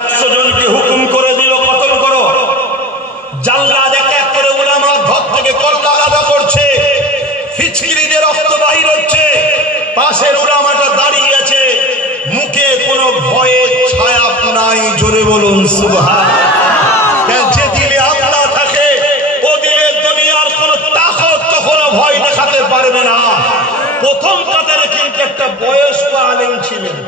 100 জনকে হুকুম করে দিল কতল করো। জাল্লাদ এক এক করে উলামা ধর থেকে কল্লা আলাদা করছে, ফিচকিরিদের রক্ত বাহির হচ্ছে। পাশের উলামাটা দাঁড়িয়ে আছে, মুখে কোনো ভয়ের ছায়া নাই। জোরে বলুন সুবহানাল্লাহ। যে দিলে আল্লাহ থাকে ও দিলে দুনিয়ার কোনো তাকত কখনো ভয় দেখাতে পারবে না। প্রথম কাতারে কিন্তু একটা বয়স্ক আলেম ছিলেন,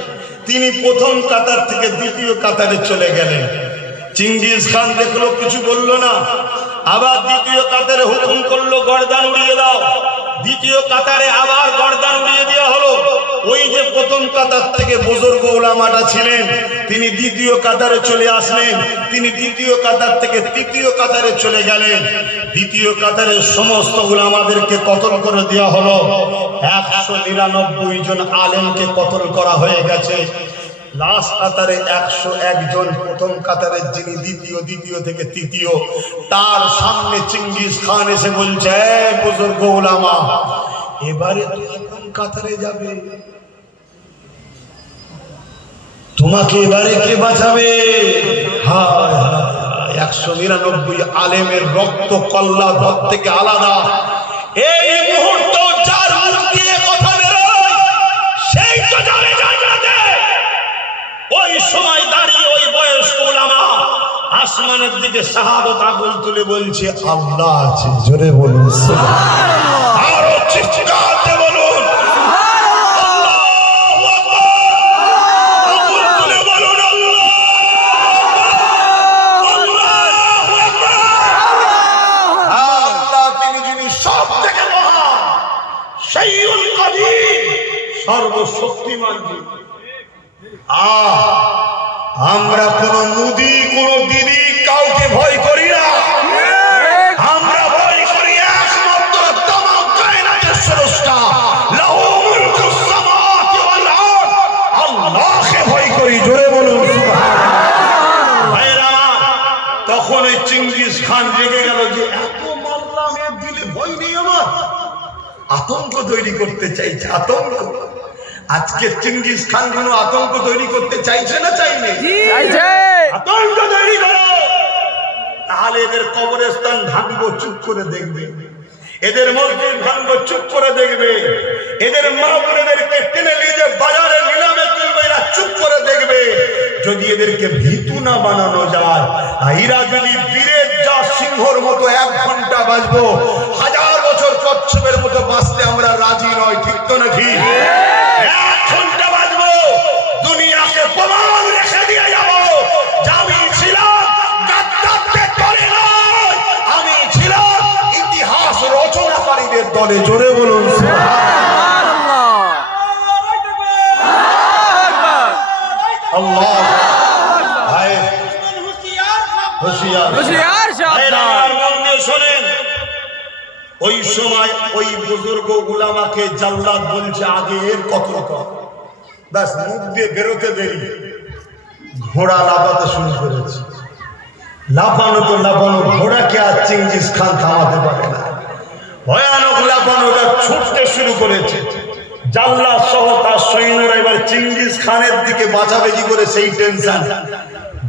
তিনি প্রথম কাতার থেকে দ্বিতীয় কাতারে চলে গেলেন। চিঙ্গিস খান দেখলো, কিছু বললো না। আবার দ্বিতীয় কাতারে হুকুম করলো গর্দান উড়িয়ে দাও। দ্বিতীয় কাতারে আবার গর্দান উড়িয়ে দেওয়া হলো। ওই যে প্রথম কাতার থেকে বুজুর্গ উলামাটা ছিলেন, তিনি দ্বিতীয় কাতারে চলে আসলেন। তিনি দ্বিতীয় কাতার থেকে তৃতীয় কাতারে চলে গেলেন। দ্বিতীয় কাতারের সমস্ত উলামাদেরকে কতল করে দেওয়া হলো। 199 জন আলেমকে কতল করা হয়ে গেছে। লাস্ট কাতারে 101 জন, প্রথম কাতারের যিনি দ্বিতীয় থেকে তৃতীয়, তার সামনে চিঙ্গিস খান এসে বলছে, বুজুর্গ উলামা, এবারে তুমি কোন কাতারে যাবে? তোমাকে এবারে কে বাঁচাবে? হায় হায়, 199 আলেমের রক্ত কল্লা ধর থেকে আলাদা। এই মুহূর্ত যার মুখ দিয়ে কথা বেরোয় সেই তো যাবে জান্নাতে। ওই সময় দাঁড়িয়ে ওই বয়স্ক উলামা আসমানের দিকে শাহাদত আগুন তুলে বলছে, আল্লাহ আছে। জোরে বলুন সুবহানাল্লাহ। আরো চিৎকার দিয়ে বলুন আল্লাহু আকবার। আগুন তুলে বলুন আল্লাহ, আল্লাহু আকবার। আল্লাহ তিনি যিনি সব থেকে মহান, শাইউল কাদির, সর্বশক্তিমান যিনি। আমরা কোন মুদি কোন দিদি কাউকে ভয় করি না। আমরা ভয় করি একমাত্র তামাম কায়নাতের স্রষ্টা, লাহু মুলকুস সামাওয়াতি ওয়াল আরদ, আল্লাহকে ভয় করি। জোরে বলুন সুবহানাল্লাহ। ভাইরা, তখন এই চিঙ্গিস খান রেগে গেল যে এত মারলাম, এর দিলে ভয় নেই আমার। আতঙ্ক তৈরি করতে চাইছে, আতঙ্ক। আজকে চিঙ্গিস খান কোন আতঙ্ক তৈরি করতে চাইছে না চাইলে? চাইছে। আতঙ্ক তৈরি করো, তাহলে এদের কবরস্থান ভাঙবো, চুপ করে দেখবে। এদের মসজিদ ভাঙবো, চুপ করে দেখবে। এদের মা বোনেদেরকে টেনে নিয়ে যে বাজারে নিলামে তুলবে, এরা চুপ করে দেখবে। যদি এদেরকে ভীতু না বানানো যায়, এরা যদি বীরের যা সিংহর মতো 1 ঘন্টা বাঁচবো, 1000 বছর কচ্ছপের মতো বাঁচতে আমরা রাজি নয়। ঠিক তো নাকি? 1 ঘন্টা বাঁচবো, দুনিয়াকে প্রমাণ রেখে দিয়ে যাবো যে আমি ছিলাম গাদ্দারদের দলে নয়, আমি ছিলাম ইতিহাস রচনাকারীদের দলে। জোরে বলুন সুবহানাল্লাহ। আল্লাহ ভাই হুঁশিয়ার সাবধান। শোনেন, ওই সময় ওই বুজুর্গ উলামাকে জাল্লাদ বলছে, আগে এর কতল কর। ব্যাস, মুখ দিয়ে বেরোতে দেরি, ঘোড়া লাফাতে শুরু করেছে। লাফানো তো লাফানো, ঘোড়াকে আর চিঙ্গিস খান থামাতে পারে না। ভয়ানক লাফানোটা ছুটতে শুরু করেছে। জাল্লাদ সহ তার সৈন্যরা এবার চিঙ্গিস খানের দিকে বাঁচাবে কি করে, সেই টেনশন।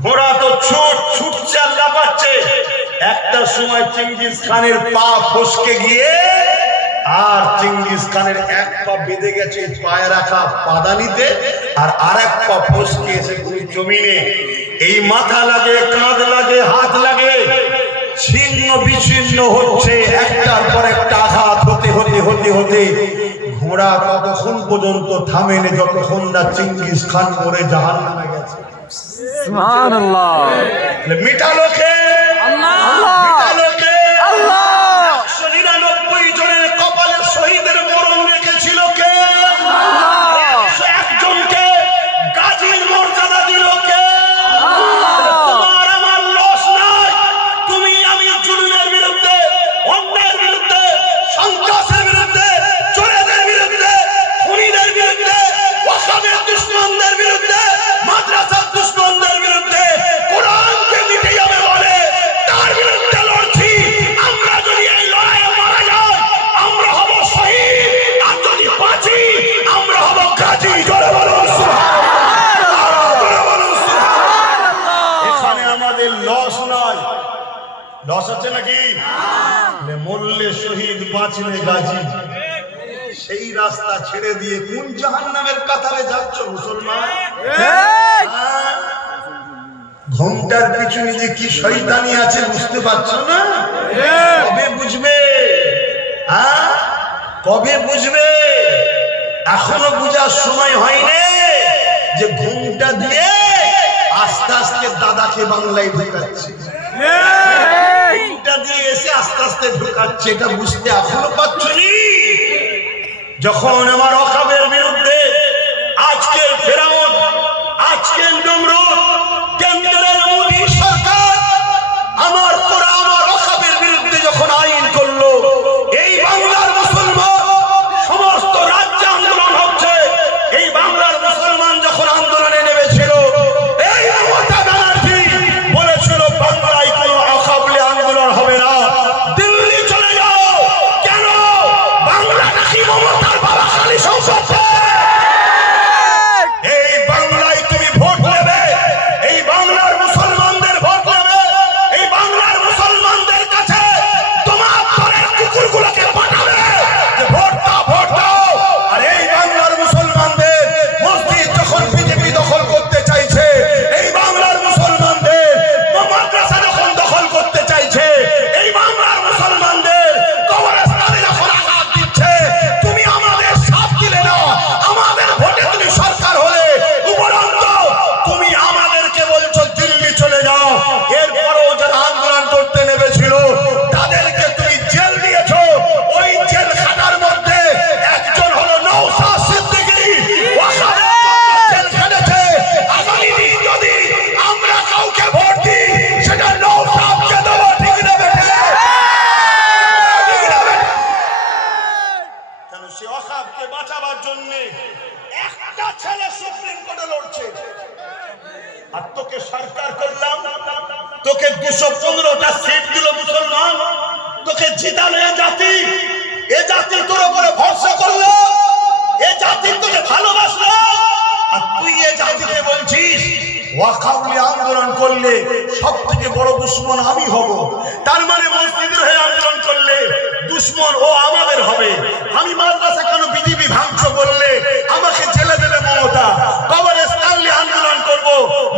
ঘোড়া তো ছুটছে আর লাফাচ্ছে। একটা সময় চিঙ্গিস খানের পা ফসকে গিয়ে, আর চিঙ্গিস খানের 1 পা বেঁধে গেছে পায়ে রাখা পাদানিতে, আর আরেক পা ফসকে এসে জমিনে। এই মাথা লাগে, কাঁধ লাগে, হাত লাগে, ছিন্ন বিচ্ছিন্ন হচ্ছে। একটার পর একটা আঘাত হতে হতে হতে হতে ঘোড়া ততক্ষণ পর্যন্ত থামেনি যতক্ষণ না চিঙ্গিস খান মরে জাহান্নামে গেছে। সুবহানাল্লাহ। মিটালো কে? আল্লাহ। মিটালো কে? আল্লাহ। 199 জনের কপালে শহীদের মরণ রেখেছিল কে? আল্লাহ। 101 জনকে গাজীর মর্যাদা দিল কে? আল্লাহ। তোমার আমার লস নাই। তুমি আমি জুলুমের বিরুদ্ধে, অন্যায়ের বিরুদ্ধে, সন্ত্রাসের বিরুদ্ধে, চোরেদের বিরুদ্ধে, খুনিদের বিরুদ্ধে, ওয়াকাবের দুশমনদের বিরুদ্ধে, মাদ্রাসার দুশমনদের বিরুদ্ধে কোরআনকে মিটে যাবে বলে লস হচ্ছে নাকি? মরলে শহীদ, বাঁচলে গাজী। সেই রাস্তা ছেড়ে দিয়ে কোন জাহান্নামের কাতারে যাচ্ছ মুসলমান? ঘোমটার পিছনে যে কি শয়তানি আছে বুঝতে পারছো না? কবে বুঝবে? কবে বুঝবে? এখনো বুঝার সময় হয়নি যে ঘোমটা দিয়ে আস্তে আস্তে দাদাকে বাংলায় ঢুকাচ্ছে, ঘোমটা দিয়ে এসে আস্তে আস্তে ঢুকাচ্ছে। এটা বুঝতে এখনো পারছো নি? যখন আমার অকাবের বিরুদ্ধে আজকের ফেরাউন, আজকের নমরুদ, কেন্দ্রের মোদী সরকার আমার অকাবের বিরুদ্ধে যখন আইন করলো, এই বাংলার মুসলমান সমস্ত রাজ্যে আন্দোলন হচ্ছে। এই বাংলার মুসলমান যখন আন্দোলনে নেমেছিল, এই মমতা ব্যানার্জি বলেছিল বাংলায় কোনো অকাবলে আন্দোলন হবে না, দিল্লি চলে যাও। কেন? বাংলা নাকি মমতার বাবা খালি সংসদ? এই বাংলায় তুমি ভোট নেবে, এই বাংলার মুসলমানদের ভোট নেবে, এই বাংলার মুসলমানদের কাছে তোমার দলের কুকুরগুলোকে পাঠাবে যে ভোট দাও, ভোট দাও। আর এই বাংলার মুসলমানদের মসজিদ যখন বিজেপি দখল করতে চাইছে, এই বাংলার মুসলমানদের মাদ্রাসা যখন দখল করতে চাইছে, এই বাংলার মুসলমানদের কবরস্থানে যখন আঘাত দিচ্ছে, তুমি আমাদের সাথ দিলে না, আমাদের ভোটে তুমি সরকার হলে, উপরন্ত তুমি আমাদেরকে বলছো দিল্লি চলে যাও। এরপরও যারা আন্দোলন করতে নেমেছিল তাদেরকে তুমি জেল দিয়েছো। ওই জেলখানার মধ্যে একজন হলো নওশাদ সিদ্দিকী, জেল খেটেছে। আগামী দিন যদি আমরা কাউকে ভোট দিই, সেটা নওশাদকে দেবো, ঠিক না বেটে? কেন? সে ওয়াকাফকে বাঁচাবার জন্য একটা ছেলে সুপ্রিম কোর্টে লড়ছে। আর তোকে সরকার করলাম, তোকে 215টা সিট দিল মুসলমান, তোকে জিতালো এ জাতি, এ জাতি তোর উপরে ভরসা করলো, এ জাতি তোকে ভালোবাসলো। আর তুই এ জাতিকে বলছিস ওয়াকাফে আন্দোলন করলে সব থেকে বড় দুশ্মন আমি হব। তার মানে মসজিদের হয়ে আন্দোলন করলে দুশ্মন ও আমাদের হবে। আমি মাদ্রাসা কেন বিজেপি ভাঙছো বললে আমাকে জেলে দেবে মমতা। কবরস্থান নিয়ে আন্দোলন করব,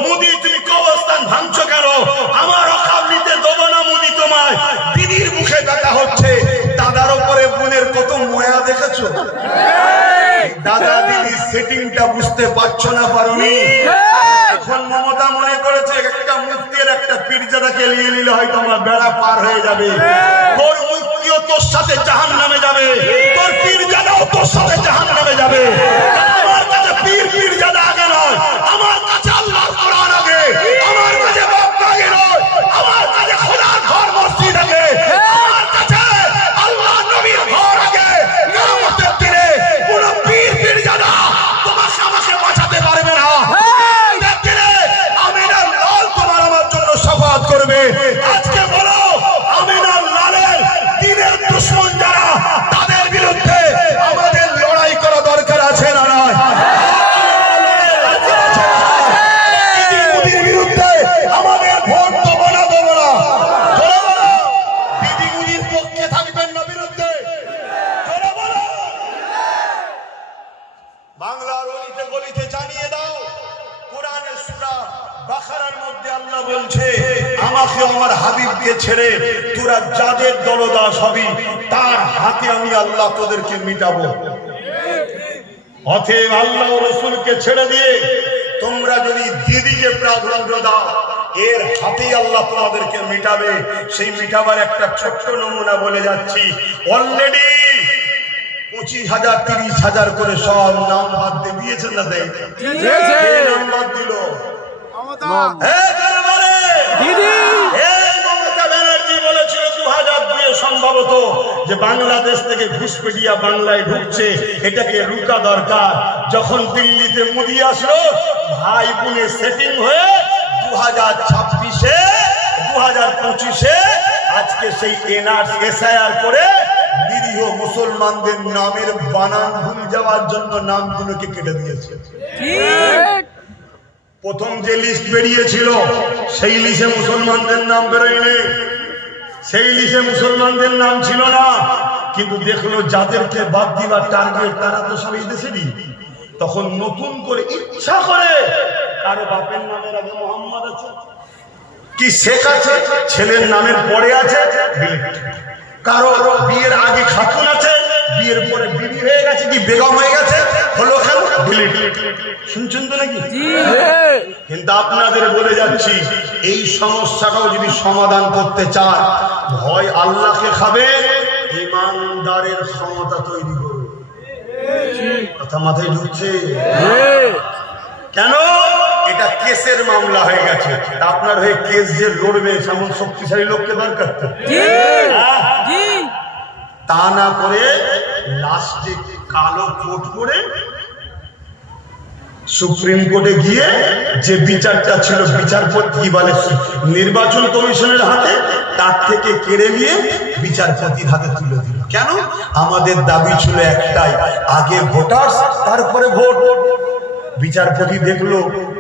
মোদি তুমি কবরস্থান ভাঙছো কেন? আমার ওয়াকাফ নিতে দেবো না মোদি তোমায়। দিদির মুখে ব্যথা হচ্ছে, দাদার উপরে বোনের কত ময়া দেখেছো? দাদা দিদির সেটিংটা বুঝতে পারছো না, পারোনি? এখন মমতা মনে করেছে একটা মুক্তির একটা পীরজাদাকে নিয়ে নিলে হয়তো আমার বেড়া পার হয়ে যাবে। তোর মুক্তিও তোর সাথে জাহান্নামে যাবে, তোর পীরজাদাও তোর সাথে জাহান্নামে যাবে। আমার কাছে পীরজাদা আগে নয়, আমার কাছে আল্লাহর কোরআন আগে, আমার কাছে বাপ আগে নয়, আমার কাছে খোদার ঘর মসজিদ আগে, আমার কাছে আল্লাহ নবীর ঘর আগে। কিয়ামতের দিনে কোন পীরজাদা তোমাকে আমাকে বাঁচাতে পারবে না। আমিনার লাল তোমার আমার জন্য শাফাত করবে। আজকে বলো আমিনার লালের দিনের দুশমন যারা, তাদের বিরুদ্ধে আমাদের লড়াই করা দরকার আছে না নয়? দিদির বিরুদ্ধে আমাদের ভোট দেবো না, দেবো না। দিদি মুদির পক্ষে থাকবেন না বিরুদ্ধে? বাংলার অলিতে গলিতে জানিয়ে দাও, কোরআনের সূরা বাকারার মধ্যে আল্লাহ বলছে আমাকে আমার হাবিবকে ছেড়ে তোরা যাদের দলদাস হবি তার হাতে আমি আল্লাহ তোদেরকে মিটাবো। অতএব আল্লাহ ও রাসূলকে ছেড়ে দিয়ে তোমরা যদি দিদিকে প্রাধান্য দাও, এর হাতেই আল্লাহ তোমাদেরকে মিটাবে। সেই মিটাবার একটা ছোট্ট নমুনা বলে যাচ্ছি। অলরেডি 25,000 30,000 করে সব নাম বাদ দিয়ে দিয়েছেন না? দেয় নাম বাদ দিল মমতা ব্যানার্জি বলেছিল 2002 সম্ভবত যে বাংলাদেশ থেকে ঘুষপেটিয়া বাংলায় ঢুকছে, এটাকে রুকা দরকার। যখন দিল্লিতে মোদি আসলো, ভাই বোনের সেটিং হয়ে 2026-এ 2025-এ আজকে সেই এসআইআর করে নিরীহ মুসলমানদের নামের বানান ভুল যাওয়ার জন্য নামগুলোকে কেটে দিয়েছে। প্রথম যে লিস্ট বেরিয়েছিল সেই লিস্টে মুসলমানদের নাম বেরোয়নি, সেই লিস্টে মুসলমানদের নাম ছিল না, কিন্তু দেখলো যাদেরকে বাদ দিবার টার্গেট তারা তো সব এই দেশেরই। তখন নতুন করে ইচ্ছা করে, কারো বাপের নামের আগে মোহাম্মদ আছে কি শেখ আছে, ছেলের নামের পরে আছে ডিলিট। কারো বিয়ের আগে খাতুন আছে, বিয়ের পরে বিবি হয়ে গেছে কি বেগম হয়ে গেছে, হলো কেন ডিলিট। শুনছেন তো নাকি? কিন্তু আপনাদের বলে যাচ্ছি, এই সমস্যাটাও যদি সমাধান করতে চান, ভয় আল্লাহকে খাবে, ইমানদারের ক্ষমতা তৈরি করবে। কথা মাথায় ঢুকছে? কেন? এটা কেসের মামলা হয়ে গেছে, আপনার হয়ে কেস যে লড়বে সেমন শক্তিশালী লোককে দরকার তো। তা না করে লাস্টে কালো কোট করে সুপ্রিম কোর্টে গিয়ে যে বিচারটা ছিল, বিচারপতি কি বলে নির্বাচন কমিশনের হাতে, তার থেকে কেড়ে নিয়ে বিচারপতির হাতে তুলে দিল। কেন? আমাদের দাবি ছিল একটাই, আগে ভোটার্স তারপরে ভোট। বিচারপতি দেখলো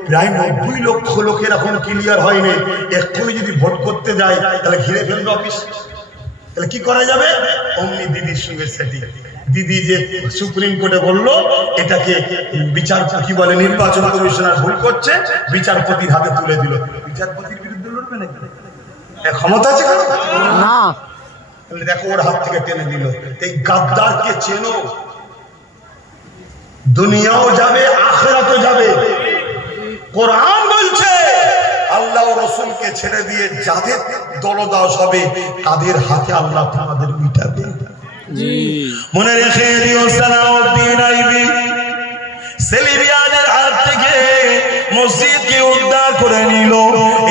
প্রায় 90 লক্ষ লোকের এখন ক্লিয়ার হয়নি, এক্ষুনি যদি ভোট করতে যায় তাহলে ঘিরে ফেলবে অফিস, তাহলে কি করা যাবে? অমনি দিদির সঙ্গে সেটি দিদি যে সুপ্রিম কোর্টে বললো এটাকে বিচারপতি বলে নির্বাচন কমিশনার ভুল করছে, বিচারপতির হাতে তুলে দিল। বিচারপতির বিরুদ্ধে লড়বে নাকি? ক্ষমতা আছে না? দেখো ওর হাত থেকে টেনে দিল। এই গাদ্দারকে চেনো, দুনিয়াও যাবে আখিরাতও যাবে। কোরআন বলছে আল্লাহ ও রাসূলকে ছেড়ে দিয়ে যাদের দলদাস হবে তাদের হাতে আল্লাহ তোমাদের মিটাবে। মনে রেখে দিও, সালাউদ্দিন আইবি সেলিবিয়ানের হাত থেকে মসজিদকে উদ্ধার করে নিল।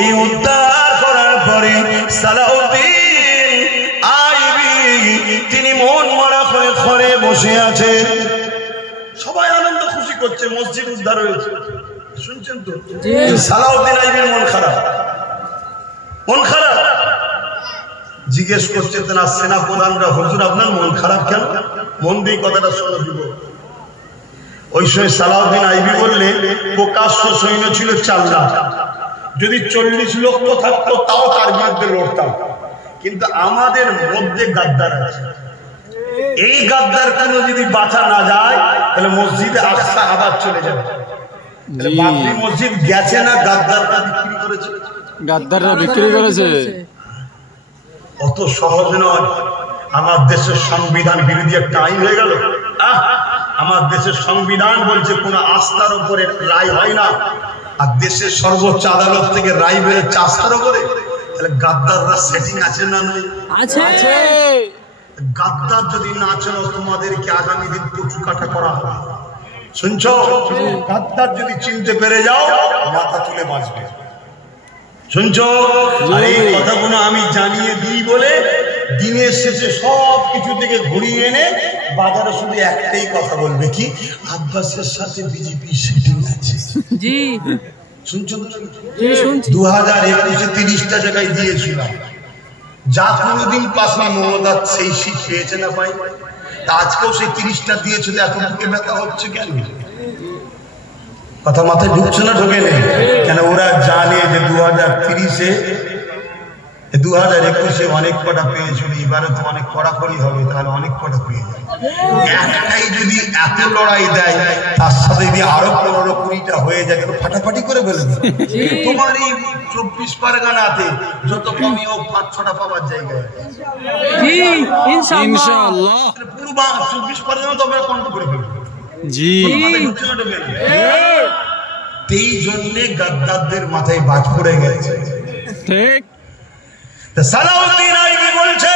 এই উদ্ধার করার পরে সালাউদ্দিন আইবি তিনি মন মরা করে ঘরে বসে আছেন, সবাই আনন্দ খুশি করছে, মসজিদ উদ্ধার হয়েছে। শুনছেন তো? সালাউদ্দিন আইবির মন খারাপ, মন খারাপ। জিজ্ঞেস করছে তেনা সেনা প্রধানরা, হুজুর আপনার মন খারাপ কেন? মন দিয়ে কথাটা শুনে দিব। ওই সময় সালাউদ্দিন আইবি বললে প্রকাশ্য সৈন্য ছিল 4 লাখ, যদি 40 লক্ষ থাকতো তাও তার বিরুদ্ধে লড়তাম, কিন্তু আমাদের মধ্যে গাদ্দার আছে। এই গাদ্দার কোনো যদি বাঁচা না যায় তাহলে মসজিদে আকসা আবার চলে যাবে। বাবরি মসজিদ গেছে না, গাদ্দাররা বিক্রি করেছে। গাদ্দাররা বিক্রি করেছে। অত সহজ নয়। আমার দেশের সংবিধান বিরোধী একটা আইন হয়ে গেল। আমার দেশের সংবিধান বলছে কোন আস্থার উপরে রায় হয় না, আর দেশের সর্বোচ্চ আদালত থেকে রায় বেরোচ্ছে আস্থার উপরে। তাহলে গাদ্দাররা সেটিং আছে না? নেই আছে। গাদ্দার যদি না ছিল তোমাদেরকে আগামী দিন কচু কাটা করা হবে। শুনছ? গাদ্দার যদি চিনতে পেরে যাও মাথা তুলে বাঁচবে। শুনছ? আর এই কথাগুলো আমি জানিয়ে দিই বলে দিনের শেষে সব কিছু থেকে ঘুরিয়ে এনে বাজারে শুধু একটাই কথা বলবে, কি আব্বাসের সাথে বিজেপি সেটিং আছে। জি শুনছো? 2021-এ 30টা জায়গায় দিয়েছিলাম, যা কোনোদিন পাসনি মমতা সেই শীত পেয়েছে না পাই, তা আজকেও সেই 30টা দিয়েছিল। এত বুকে ব্যথা হচ্ছে কেন? কথা মাথায় ঢুকছে না? ঢোকে নেই কেন? ওরা জানে যে 2030-এ 2021-এ অনেক কটা পেয়েছিল, এবারে তো অনেক কড়াকড়ি হবে, তাহলে অনেক কটা পেয়ে যায়। একটাই যদি এত লড়াই দেয়, তার সাথে যদি আরো 15-20টা হয়ে যায়, ফাটাফাটি করে ফেলবে। তোমার এই 24 পরগনাতে যত কমই হোক 5-6টা পাওয়ার জায়গায় ইনশাআল্লাহ পুরো 24 পরগনা তো আমরা কন্ট্রোল করে ফেলবো। জি এই জন্যে গাদ্দারদের মাথায় বাজ পড়ে গেছে। ঠিক। সালাউদ্দিন আইবি বলছে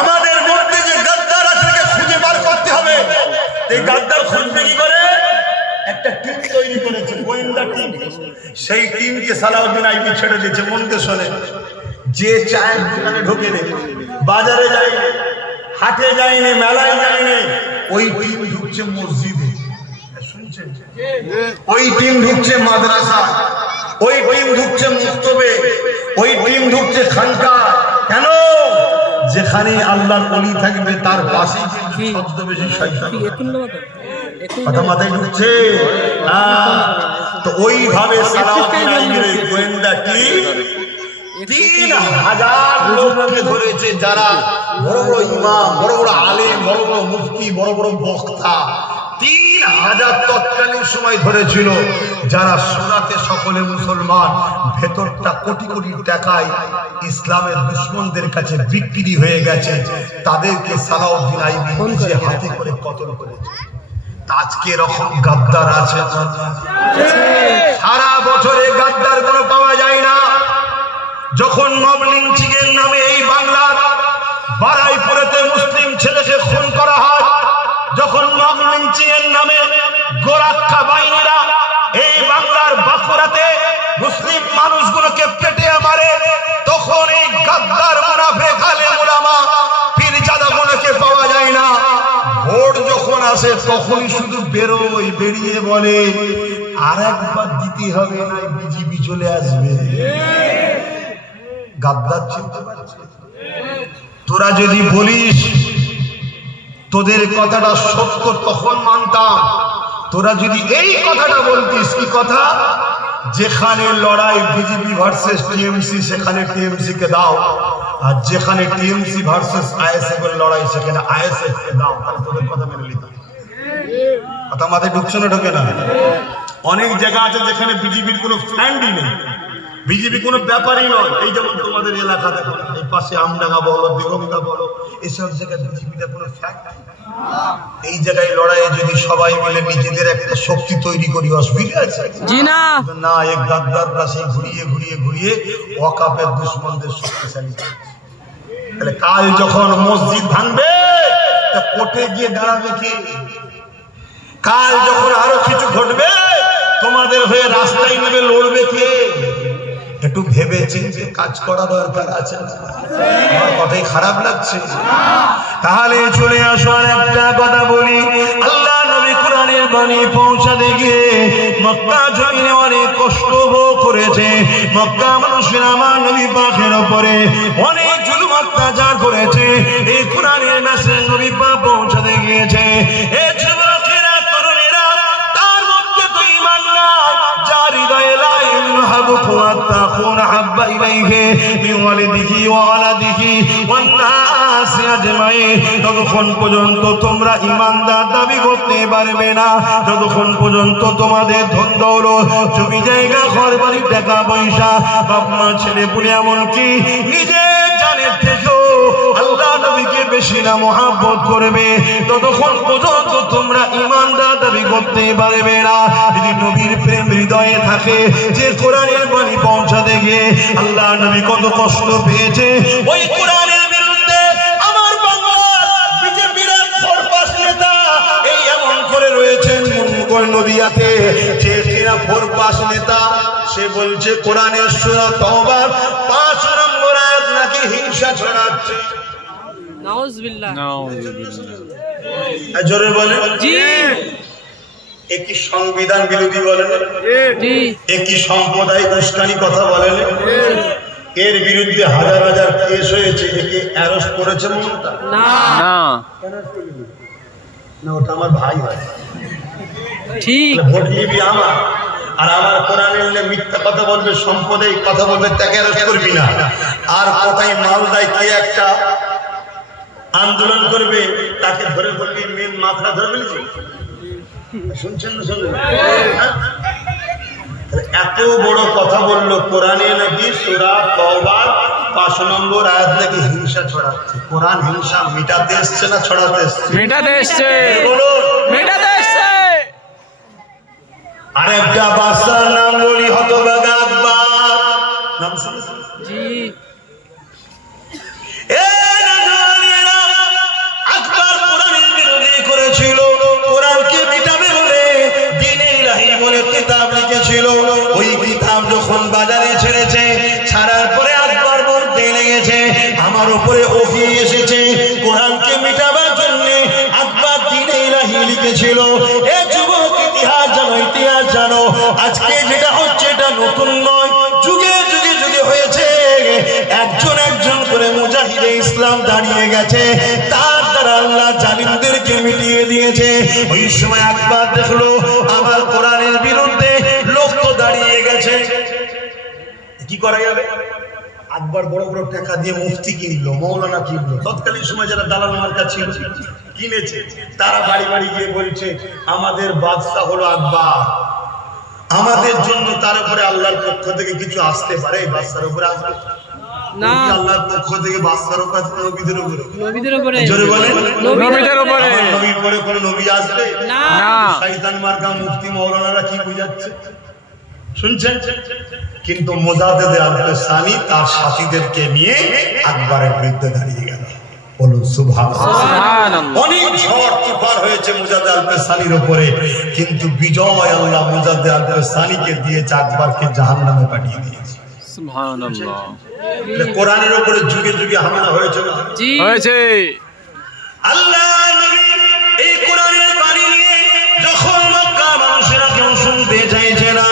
আমাদের মধ্যে যে গাদ্দার আছে খুঁজে বার করতে হবে। এই গাদ্দার খুঁজবে কি করে? একটা টিম তৈরি করেছে, গোয়েন্দা টিম। সেই টিমকে সালাউদ্দিন আইবি ছেড়ে দিয়েছে। মনতে শোনে, যে চায়ের দোকানে ঢোকে নেই, বাজারে যায়নি, হাটে যায়নি, মেলায় যায়নি, ওই টিম ঢুকছে মসজিদে। শুনছেন? ওই টিম ঢুকছে মাদ্রাসা, ওই টিম ঢুকছে মুক্তবে, ওই টিম ঢুকছে খানকা। কেন? যেখানে আল্লাহর ওলি থাকবে তার পাশেই কিন্তু ছদ্মবেশী শয়তান। কথা মাথায় ঢুকছে? তো ওইভাবে সালাউদ্দিন আইবির গোয়েন্দা টিম 3,000 লোককে ধরেছে, যারা বড় বড় ইমাম, বড় বড় আলেম, বড় বড় মুফতি, বড় বড় বক্তা। 3,000 তৎকালীন সময় ধরেছিল, যারা সুরাতে সকলে মুসলমান, ভেতরটা কোটি কোটি টাকায় ইসলামের দুশমনদের কাছে বিক্রি হয়ে গেছে। তাদেরকে সালাউদ্দিন আইবি নিজে হাতে করে কতল করেছে। আজকে এরকম গাদ্দার আছে, সারা বছরে গাদ্দার কোনো পাওয়া যায় না। যখন মব লিঞ্চিং এর নামে এই বাংলার বারাইপুরেতে মুসলিম ছেলেকে খুন করা হয়, যখন মব লিঞ্চিং এর নামে গোরাক্ষা বাহিনীরা এই বাংলার বাঁকুড়াতে মুসলিম মানুষগুলোকে পেটে মারে, তখন এই গাদ্দার মুনাফিক আলেম উলামা পীরজাদাগুলোকে পাওয়া যায় না। ভোট যখন আসে তখনই শুধু বেরোয়, বেরিয়ে বলে আর একবার দিতে হবে, না বিজেপি চলে আসবে। গাদ্দার চিনতে পারছে? তোরা যদি বলিস তোদের কথাটা সত্য তখন মানতাম। তোরা যদি এই কথাটা বলতিস, কি কথা, যেখানে লড়াই বিজেপি ভার্সেস টিএমসি সেখানে টিএমসি কে দাও, আর যেখানে টিএমসি ভার্সেস আইএসএফ এর লড়াই সেখানে আইএসএফ কে দাও, তাহলে তোদের কথা মেনে নিতাম। কথা মাথায় ঢুকছে না, ঢোকে না? অনেক জায়গা আছে যেখানে বিজেপির কোনো ফ্যান্ডই নেই, বিজেপি কোনো ব্যাপারই নয়। এই যেমন তোমাদের এলাকা দেখো, এই পাশে আমডাঙ্গা বলো, দিগঙ্গা বলো, এসব জায়গায় বিজেপিটা কোনো ফ্যাক্ট। এই জায়গায় লড়াইয়ে যদি সবাই মিলে নিজেদের একটা শক্তি তৈরি করি, অসুবিধা আছে? জি না। না, এক গাদ্দাররা সেই ঘুরিয়ে ঘুরিয়ে ঘুরিয়ে ওয়াকাফের দুশমনদের শক্তিশালী করছে। তাহলে কাল যখন মসজিদ ভাঙবে, তা কোর্টে গিয়ে দাঁড়াবে কে? কাল যখন আরো কিছু ঘটবে, তোমাদের হয়ে রাস্তায় নেমে লড়বে কে? একটু ভেবে চিন্তে কাজ করা দরকার আছে। আমার কথাই খারাপ লাগছে? তাহলে চলে আসো, আর একটা কথা বলি। আল্লাহ নবী কোরআনের বাণী পৌঁছাতে গিয়ে মক্কা জমিনে অনেক কষ্ট ভোগ করেছে। মক্কা মানুষের আমার নবী পাকের উপরে অনেক জুলুম অত্যাচার করেছে। এই কোরআনের মেসেজ নবী পাক পৌঁছাতে গিয়েছে। এই যুবকেরা, তরুণেরা, তার মধ্যে তো ঈমান নাই, যার হৃদয়ে লা ইলাহা وَاتَّقُونَ حَبَّ إِلَيْهِ مِنْ وَلِدِهِ وَوَلَدِهِ وَالنَّاسِ أَجْمَعِينَ। যতক্ষণ পর্যন্ত তোমরা ঈমানদার দাবি করতে পারবে না, যতক্ষণ পর্যন্ত তোমাদের ধন দৌলত, জমি জায়গা, ঘর বাড়ি, টাকা পয়সা, বাপ মা, ছেলে পুলে, এমনকি নিজের জানের থেকেও আল্লাহ নবীকে বেশি না মহব্বত করবে, ততক্ষণ পর্যন্ত তোমরা ঈমানদার দাবি করতে পারবে না। যদি নবীর প্রেম হৃদয়ে থাকে, যে কোরআনের বাণী পৌঁছাতে গিয়ে আল্লাহ নবী কত কষ্ট পেয়েছে, ওই কোরআনের বিরুদ্ধে আমার বাংলার বিজেপির ফোরপাস নেতা এই এমন করে রয়েছেন মুনমুকুর নদিয়াতে, যে কিনা ফোরপাস নেতা, সে বলছে কোরআনের সূরা তওবার 5 নম্বর আয়াত নাকি হিংসা ছড়াচ্ছে। নাউজুবিল্লাহ। জোরে বলেন জি। একই সংবিধান বিরোধী বলেন, জি। একই সম্প্রদায় উস্কানি কথা বলেন। এর বিরুদ্ধে হাজার হাজার কেস হয়েছে, একে অ্যারেস্ট করেছে মমতা? না না, না, ওটা আমার ভাই হয়, ঠিক। ভোট নিবি আমার, আর আমার কোরআনের মিথ্যা কথা বলবে, সম্প্রদায় কথা বলবে, তাকে অ্যারেস্ট করবি না। আর কোথায় মালদায় কে একটা আন্দোলন করবে, তাকে ধরে বলবি, মেন মাথা ধরে বলছি। শুনছেন না? শুনলেন? এত বড় কথা বললো, কোরআনে নাকি সূরা তওবার 5 নম্বর আয়াত নাকি হিংসা ছড়াচ্ছে। কোরআন হিংসা মিটাতে এসছে না ছড়াতে এসছে? মেটাতে এসছে, বলুন মেটাতে এসছে। আরেকটা বাদশার নাম বলি, হতভাগা আকবর। নাম শুনেছেন? জি। আকবর কোরআনের বিরোধী করেছিল, কোরআনকে মিটাবে বলে দ্বীনে ইলাহি বলে কিতাব লিখেছিল। ওই কিতাব যখন বাজারে ছেড়েছে, ছাড়ার পরে আকবর বলতে লেগেছে, আমার উপরে ওহী এসেছে কোরআনকে মিটাবার জন্য। আকবর দ্বীনে ইলাহি লিখেছিল। এ যুবক, ইতিহাস জানো, ইতিহাস জানো, আজকে যেটা হচ্ছে এটা নতুন নয়, যুগে যুগে যুগে হয়েছে। একজন একজন করে মুজাহিদে ইসলাম দাঁড়িয়ে গেছে, তার দ্বারা আল্লাহ জালিমদেরকে মিটিয়ে দিয়েছে। ওই সময় আকবর দেখলো আমার কোরআনের বিরুদ্ধে লোক তো দাঁড়িয়ে গেছে, কি করা যাবে? আকবর বড় বড় টাকা দিয়ে মুফতি কিনলো, মৌলানা কিনলো। তৎকালীন সময় যারা দালাল মার্কা ছিল কিনেছে, তারা বাড়ি বাড়ি গিয়ে বলছে আমাদের বাদশা হলো আকবর, আমাদের জন্য তার উপরে আল্লাহর পক্ষ থেকে কিছু আসতে পারে। এই বাদশার উপরে আসবে না, আল্লাহর পক্ষ থেকে বাদশার উপরে আসবে, নবীদের উপরে। নবীদের উপরে, জোরে বলেন, নবীদের উপরে। আমার নবীর পরে কোন নবী আসবে না। শয়তান মার্কা মুফতি মৌলানারা কি বুঝাচ্ছে শুনছেন? কিন্তু মুজাদ্দেদ আল-সানি তার সাথীদেরকে নিয়ে আকবরের বিরুদ্ধে দাঁড়িয়ে গেল। বলুন সুবহানাল্লাহ। সুবহানাল্লাহ। অনেক ঝড় তুফান হয়েছে মুজাদ্দেদ আল-সানির উপরে, কিন্তু বিজয় আল্লাহ মুজাদ্দেদ আল-সানিকে দিয়েছে, আকবরকে জাহান্নামে পাঠিয়ে দিয়েছে। সুবহানাল্লাহ। এটা কোরআনের উপরে যুগে যুগে হামলা হয়েছে না? জি হয়েছে। আল্লাহ নবী এই কোরআনের বাণী নিয়ে যখন মক্কা মানুষেরা কেউ শুনতে চাইছে না,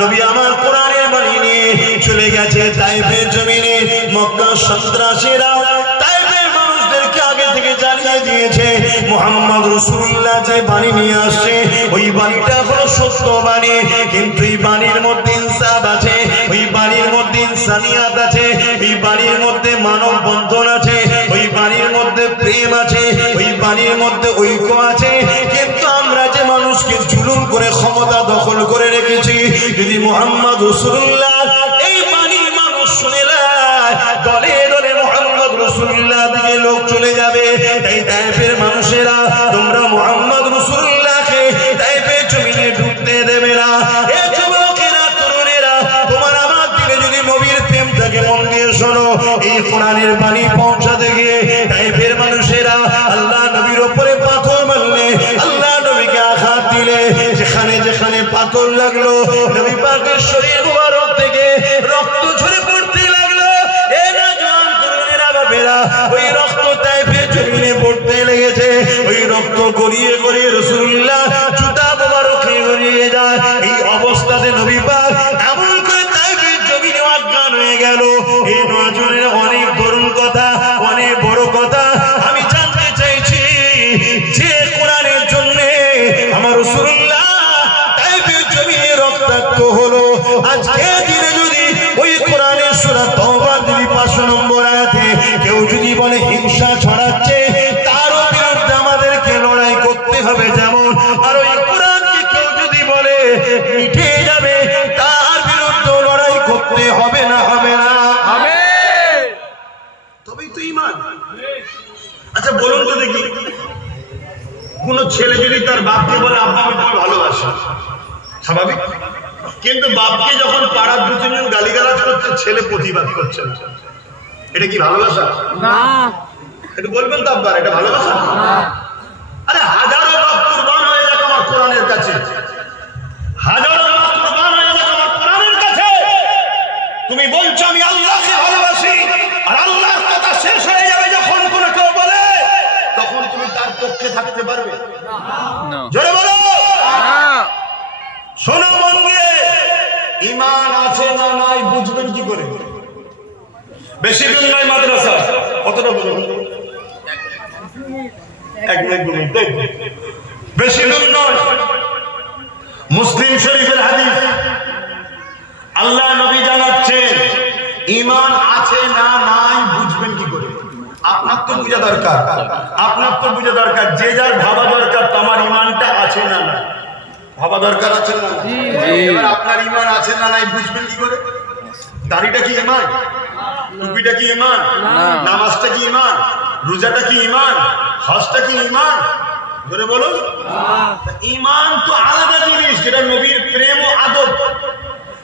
নবী আমার কোরআনের বাণী নিয়ে চলে গেছে তাইফের জমিনে। মক্কা সন্ত্রাসীরা তাইফের মানুষদেরকে আগে থেকে জানিয়ে দিয়েছে মুহাম্মদ রাসূলুল্লাহ যে বাণী নিয়ে আসছে ওই বাণীটা হলো সত্য বাণী, কিন্তু এই বাণীর মধ্যে ইনসাফ আছে, ওই বাণীর মধ্যে ইনসানিয়াত আছে, এই বাণীর মধ্যে মানব বন্ধন আছে, ওই বাণীর মধ্যে প্রেম আছে, ওই বাণীর মধ্যে ঐক্য আছে। কিন্তু আমরা যে মানুষকে জুলুম করে ক্ষমতা দখল করে রেখেছি, যদি মুহাম্মদ রাসূলুল্লাহ এই বাণী মানুষ শুনে নেয়, দলে দলে মুহাম্মদ রাসূলুল্লাহ দিকে লোক চলে যাবে। এই তাইফের মানুষেরা তোমরা মুহাম্মদ রাসূলুল্লাহকে তাইফের জমিনে ঢুকতে দেবে না। এ যুবকেরা, তরুণেরা, তোমার আমার দিলে যদি নবীর প্রেম থাকে মন দিয়ে শোনো, এই কোরআনের বাণী পৌঁছাতে গিয়ে তাইফের মানুষেরা আল্লাহ নবীর উপরে পাথর মারলে, আল্লাহ নবীকে আঘাত দিলে, যেখানে যেখানে পাথর লাগলো নবী পাকের শরীর মুবারক থেকে রক্ত ঝরে পড়তে লাগলো। এ নওজোয়ান তরুণেরা, বাবেরা, ওই রক্ত তাইফের জমিনে পড়তে লেগেছে। ওই রক্ত গড়িয়ে গড়িয়ে রাসূলুল্লাহ জুতা মুবারকে গড়িয়ে যায়। এই অবস্থাতে নবী পাক এমন করে তাইফের জমিনে অজ্ঞান হয়ে গেল। এই নওজোয়ানের অনেক করুণ কথা, অনেক বড় কথা আমি জানতে চাইছি, যে কোরআনের জন্য আমার রাসূলুল্লাহ তাইফের জমিনে রক্তাক্ত হলো, আজকে দিনে যদি ওই কোরআনের সূরা তাওবার 5 নম্বর আয়াতে কেউ যদি বলে হিংসা ছড়াচ্ছে, তারও বিরুদ্ধে আমাদেরকে লড়াই করতে হবে যেমন, আর ওই কোরআনকে কেউ যদি বলে মিটে যাবে, তার বিরুদ্ধে লড়াই করতে হবে না? হবে না? হবে। তবেই তো ঈমান। আচ্ছা বলুন তো দেখি, কোন ছেলে যদি তার বাপকে বলে আব্বা আমি তোমাকে ভালোবাসি, স্বাভাবিক, কিন্তু বাপকে যখন পাড়ার দু তিনজন গালিগালাজ করছে, ছেলে প্রতিবাদ করছে না, এটা কি ভালোবাসা? না, এটা বলবেন তো আব্বা এটা ভালোবাসা? আরে হাজারো বাপ কুরবান হয়ে যাক আমার কোরআনের কাছে, হাজারো বাপ কুরবান হয়ে যাক আমার কোরআনের কাছে। তুমি বলছো আমি আল্লাহকে ভালোবাসি, আর আল্লাহর কথা শেষ হয়ে যাবে যখন কোন কেউ বলে, তখন তুমি তার পক্ষে থাকতে পারবে? না। জোরে বলো। না। শোনো মন দিয়ে, ঈমান আছে না নাই বুঝবেন কি করে? বেশি দিন নয় মাদ্রাসা, কতটা বলুন? 1 মিনিট বলুন, বেশি দিন নয়। মুসলিম শরীফের হাদিস, আল্লাহ নবী জানাচ্ছেন ঈমান আছে না নাই বুঝবেন কি করে? আপনার তো বুঝা দরকার, আপনার তো বুঝা দরকার, যে যার ভাবা দরকার তোমার ঈমানটা আছে না নাই, ভাবা দরকার আছে না? এবার আপনার ঈমান আছে না নাই বুঝবেন কি করে? দাড়িটা কি ঈমান? টুপিটা কি ঈমান? নামাজটা কি ঈমান? রোজাটা কি ঈমান? হজটা কি ঈমান? ধরে বলুন। ঈমান তো আলাদা জিনিস, যেটা নবীর প্রেম ও আদব।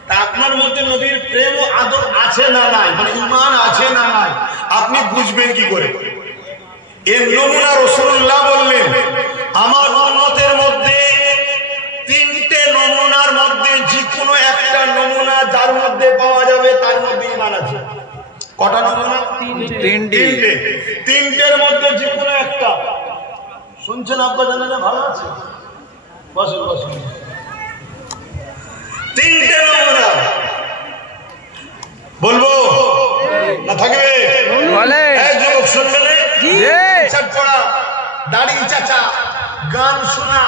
তা আপনার মধ্যে নবীর প্রেম ও আদব আছে না নাই, মানে ঈমান আছে না নাই, আপনি বুঝবেন কি করে? এর নমুনা রাসূলুল্লাহ বললেন, আমার উম্মতের মধ্যে 3টে নমুনার মধ্যে যে কোনো একটা নমুনা যার মধ্যে পাওয়া যাবে তার মধ্যে ঈমান আছে। কটা নমুনা? 3টের মধ্যে যে কোনো একটা। শুনছেন আব্বা জানেন না? ভালো আছে, বসেন বসেন। 3টে নমুনা বলবো না থাকবে? বলে। এক যুবক শুনবে না? জি। হিসাব করা, দাড়ি চাচা, গান শোনা,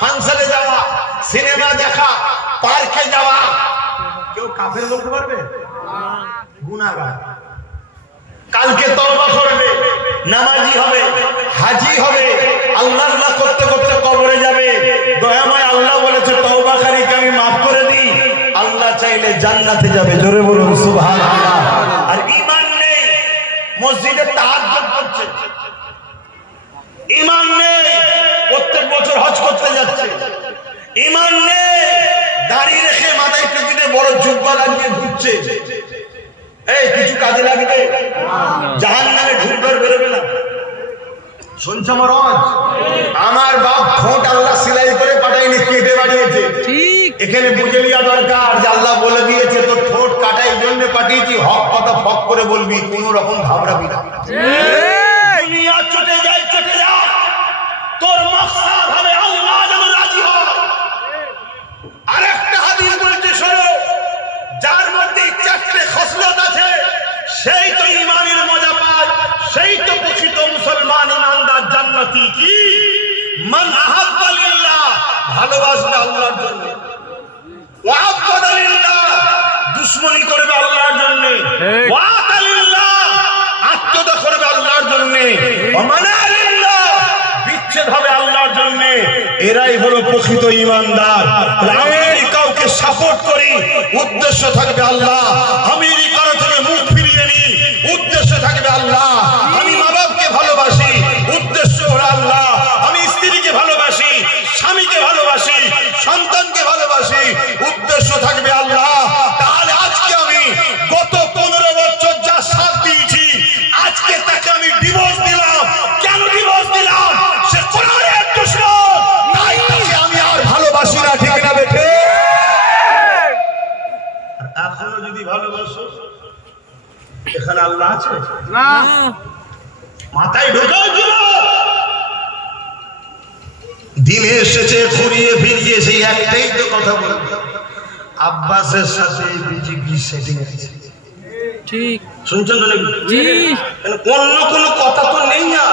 ফাংশনে যাওয়া, সিনেমা দেখা, পার্কে যাওয়া। কেউ কাফের বলতে পারবে? গুনাহগার। কালকে তওবা করবে, নামাজি হবে, হাজি হবে, আল্লাহ আল্লাহ করতে করতে কবরে যাবে। দয়াময় আল্লাহ বলেছে তওবাকারীকে আমি মাফ করে দিই। আল্লাহ চাইলে জান্নাতে যাবে। জোরে বলুন সুবহানাল্লাহ। আর ঈমান নেই, মসজিদে তাহাজ্জুদ করছে। ঈমান নেই, প্রত্যেক বছর হজ করতে যাচ্ছে। ঈমান নেই, দাড়ি রেখে মাথায় টুপিতে বড় জুব্বা লাগিয়ে ঘুরছে। এই কিছু কাজে লাগবে? জাহান্নামে ঢুকবে আর বেরোবে না। শুনছো মরজ? আমার বাপ ঠোঁট আল্লাহ সেলাই করে পাঠায়নি, কেটে বাড়িয়েছে। ঠিক। এখানে বুঝে লিয়া দরকার যে আল্লাহ বলে দিয়েছে তোর ঠোঁট কাটা এই জন্য পাঠিয়েছি, হক কথা ফক করে বলবি, কোন রকম ঘাবড়াবি না। দুনিয়া চটে যায়, চটে যা, তোর মাকসাদ হবে আল্লাহ যেন রাজি হয়। আরেকটা হাদিস বলছে শোনো, যার মধ্যে চারটে খসলত আছে সেই তো ঈমানের মজা পায়, সেই তো প্রকৃত মুসলমান ঈমানদার জান্নাতি। কি? মান আহাব্বা লিল্লাহ, ভালোবাসবে আল্লাহর জন্য, ওয়া আবগাদা লিল্লাহ, দুশমনি করবে আল্লাহর জন্য, ওয়া আতা লিল্লাহ, আত্মীয়তা করবে আল্লাহর জন্য, ওয়া মানা লিল্লাহ, বিচ্ছেদ হবে আল্লাহর জন্য। এরাই হলো প্রকৃত ঈমানদার। আমি কাউকে সাপোর্ট করি, উদ্দেশ্য থাকবে আল্লাহ। আমি কারো থেকে মুখ ফিরিয়ে নি, উদ্দেশ্য থাকবে আল্লাহ। আমি মা বাপকে ভালোবাসি, উদ্দেশ্য হলো আল্লাহ। আমি স্ত্রীকে ভালোবাসি, স্বামীকে ভালোবাসি, সন্তানকে ভালোবাসি, উদ্দেশ্য থাকবে আল্লাহ। তাহলে আজকে আমি গত 15 বছর যা সাথ দিয়েছি, আজকে তাকে আমি ডিভোর্স দিলাম। কেন ডিভোর্স দিলাম? সে কোরআনের দুশমন, তাই তাকে আমি আর ভালোবাসি না। ঠিক না বেঠে? এখনো যদি ভালোবাসো, এখানে আল্লাহ আছে না। মাথায় ঢোকাও। দিনে এসেছে ঘুরিয়ে ফিরিয়ে সেই একটাই তো কথা বলবে, আব্বাসের সাথে বিজেপি সেটিং আছে। ঠিক। শুনছেন তো নাকি? জি। অন্য কোনো কথা তো নেই, না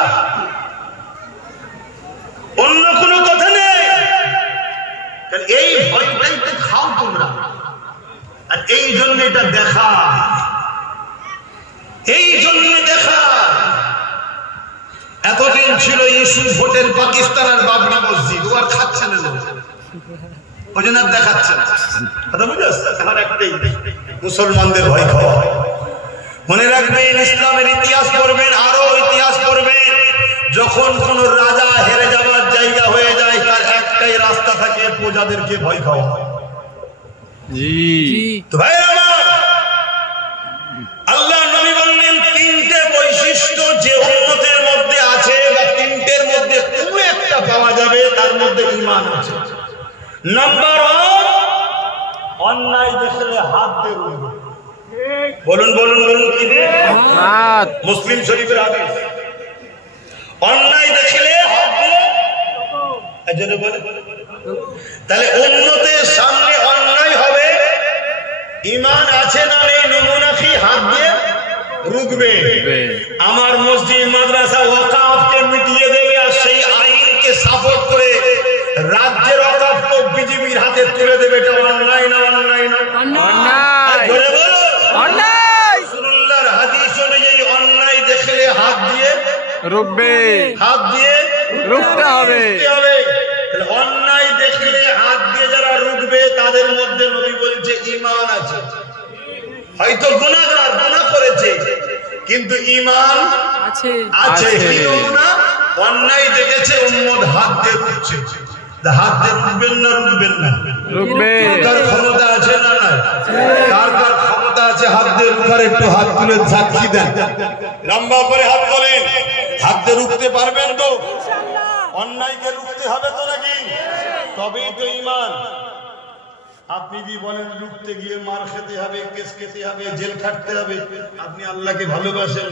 অন্য কোনো কথা নেই। এই ভয়টাই তো খাও তোমরা, আর এই জন্য এটা দেখা, এই জন্য দেখা। এতদিন ছিল ইস্যু ভোটের পাকিস্তান আর বাবরি মসজিদ, ও আর খাচ্ছে না, ওই জন্য আর দেখাচ্ছে না। কথা বুঝে আসছে? আমার একটাই, মুসলমানদের ভয় খাওয়া। মনে রাখবেন, ইসলামের ইতিহাস পড়বেন, আরো ইতিহাস পড়বেন, যখন কোন রাজা হেরে যাওয়ার জায়গা হয়ে যায়, তার একটাই রাস্তা থাকে, প্রজাদেরকে ভয় খাওয়া। জি। তো ভাই আমার, আল্লাহ নবী বললেন তিনটে বৈশিষ্ট্য যে উম্মতের মধ্যে আছে, বা তিনটের মধ্যে কোনো একটা পাওয়া যাবে, তার মধ্যে ঈমান আছে। নাম্বার 1, অন্যায় দেখলে হাত দিয়ে রুখবে। বলুন বলুন বলুন, কি দিয়ে? হাত। মুসলিম শরীফের হাদিস। অন্যায় দেখলে হাত দিয়ে, এজন্য বলে। তাহলে উম্মতের সামনে অন্যায় হবে, ঈমান আছে না নেই নমুনা কি? হাত দিয়ে রুখবে। আমার মসজিদ মাদ্রাসা ওয়াকাফকে মিটিয়ে দেবে, আর সেই আইনকে সাপোর্ট করে রাজ্যের ওয়াকাফকে বিজেপির হাতে তুলে দেবে। এটা অন্যায় না? অন্যায় না? অন্যায়। ধরে বলো অন্যায়। রাসূলুল্লাহর হাদিস অনুযায়ী অন্যায় দেখলে হাত দিয়ে রুকবে, হাত দিয়ে রুখতে হবে। তাহলে অন্যায় দেখলে হাত দিয়ে যারা রুখবে, তাদের মধ্যে নবী বলছে ঈমান আছে। হয়তো গুনাহগার, গুনাহ করেছে, কিন্তু ঈমান আছে। আছে। কি নমুনা? অন্যায় দেখেছে, উম্মত হাত দিয়ে রুখছে। হাত দিয়ে রুখবেন না? রুখবেন না? রুকবে। কার ক্ষমতা আছে না? না। কার কার ক্ষমতা আছে হাত দিয়ে রুখার? একটু হাত তুলে সাক্ষী দেন, লম্বা করে হাত তোলেন। হাত দিয়ে রুখতে পারবেন তো? অন্যায়কে রুখতে হবে তো নাকি? তবেই তো ঈমান। আপনি যদি বলেন রুখতে গিয়ে মার খেতে হবে, কেস খেতে হবে, জেল খাটতে হবে, আপনি আল্লাহকে ভালোবাসেন,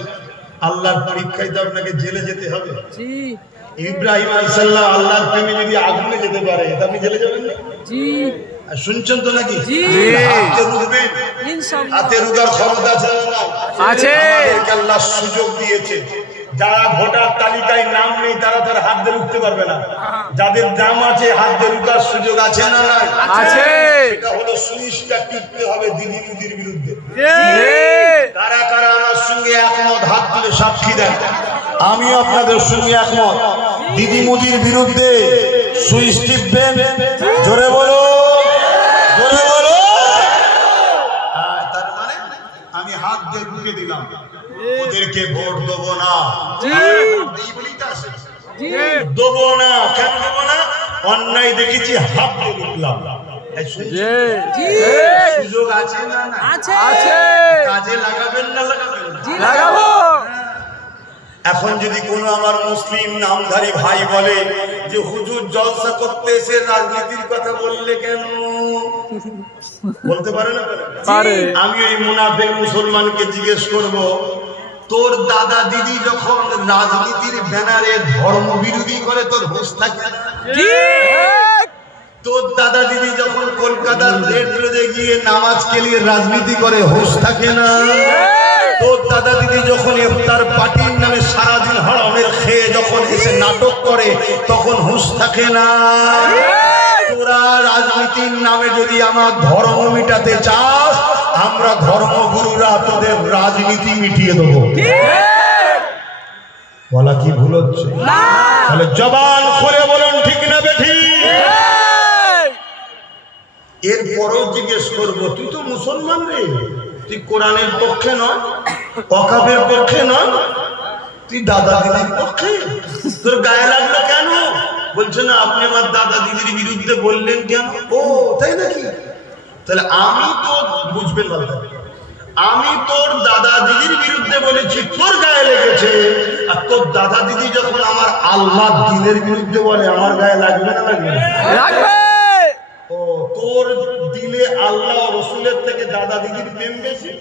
আল্লাহর পরীক্ষায় তো আপনাকে জেলে যেতে হবে। জি। ইব্রাহিম আলাইহিস সালাম আল্লাহর প্রেমে যদি আগুনে যেতে পারে, তা আপনি জেলে যাবেন না? জি। আর শুনছেন তো নাকি? জি। হাতে রুখবেন, ইনশাআল্লাহ। হাতে রুখার ক্ষমতা আছে না? আছে। আমাদেরকে আল্লাহ সুযোগ দিয়েছে। যারা ভোটার তালিকায় নাম নেই তারা তার হাত দিয়ে উঠতে পারবে না। যাদের নাম আছে হাত দিয়ে উঠার সুযোগ আছে না নাই? আছে। এটা হলো সুইচটা টিপতে হবে দিদি মুদির বিরুদ্ধে। ঠিক। কারা কারা আমার সঙ্গে একমত হাত তুলে সাক্ষী দেন। আমি আপনাদের সঙ্গে একমত, দিদি মুদির বিরুদ্ধে সুইচ টিপবেন। জোরে বলো, জোরে বলো। তার মানে আমি হাত দিয়ে ঢুকে দিলাম, ওদেরকে ভোট দেবো না। এই বলেই তো আসে। দেবো না, কেন দেবো না? অন্যায় দেখেছি, হাত দিয়ে ঢুকলাম। এই সুযোগ আছে না? আছে। কাজে লাগাবেন না লাগাবেন না? লাগাবো। এখন যদি কোনো আমার মুসলিম নামধারী ভাই বলে যে হুজুর জলসা করতে এসে রাজনীতির কথা বললে কেন, বলতে পারে না? পারে। আমি ওই মুনাফিক মুসলমানকে জিজ্ঞেস করব, তোর দাদা দিদি যখন রাজনীতির ব্যানারে ধর্ম বিরোধী করে তোর হুঁশ থাকে না? ঠিক। তোর দাদা দিদি যখন কলকাতার রেড রোডে গিয়ে নামাজ কেলিয়ে রাজনীতি করে হুঁশ থাকে না? তোর দাদা দিদি যখন ইফতার পার্টির নামে সারাদিন হারামের খেয়ে যখন এসে নাটক করে তখন হুঁশ থাকে না? তোরা রাজনীতির নামে যদি আমার ধর্ম মিটাতে চাস, আমরা ধর্মগুরুরা তোদের রাজনীতি মিটিয়ে দেবো। বলা কি ভুল হচ্ছে? তাহলে জবান খুলে বলুন ঠিক না বেঠি? এরপরেও জিজ্ঞেস করবো, তুই তো মুসলমান রে, তুই কোরআনের পক্ষে নয়, ওয়াকাফের পক্ষে নয়, তুই দাদা দিদির পক্ষে, তোর গায়ে লাগলো কেন? বলছে না, আপনি আমার দাদা দিদির বিরুদ্ধে বললেন কেন? ও তাই নাকি? তাহলে আমি তো বুঝবেন বলতে, আমি তোর দাদা দিদির বিরুদ্ধে বলেছি, তোর গায়ে লেগেছে। আর তোর দাদা দিদি যখন আমার আল্লাহ দিনের বিরুদ্ধে বলে, আমার গায়ে লাগবে না লাগবে না? লাগবে। ও তোর দিলে আল্লাহ রসুলের থেকে দাদা দিদির প্রেম বেশি।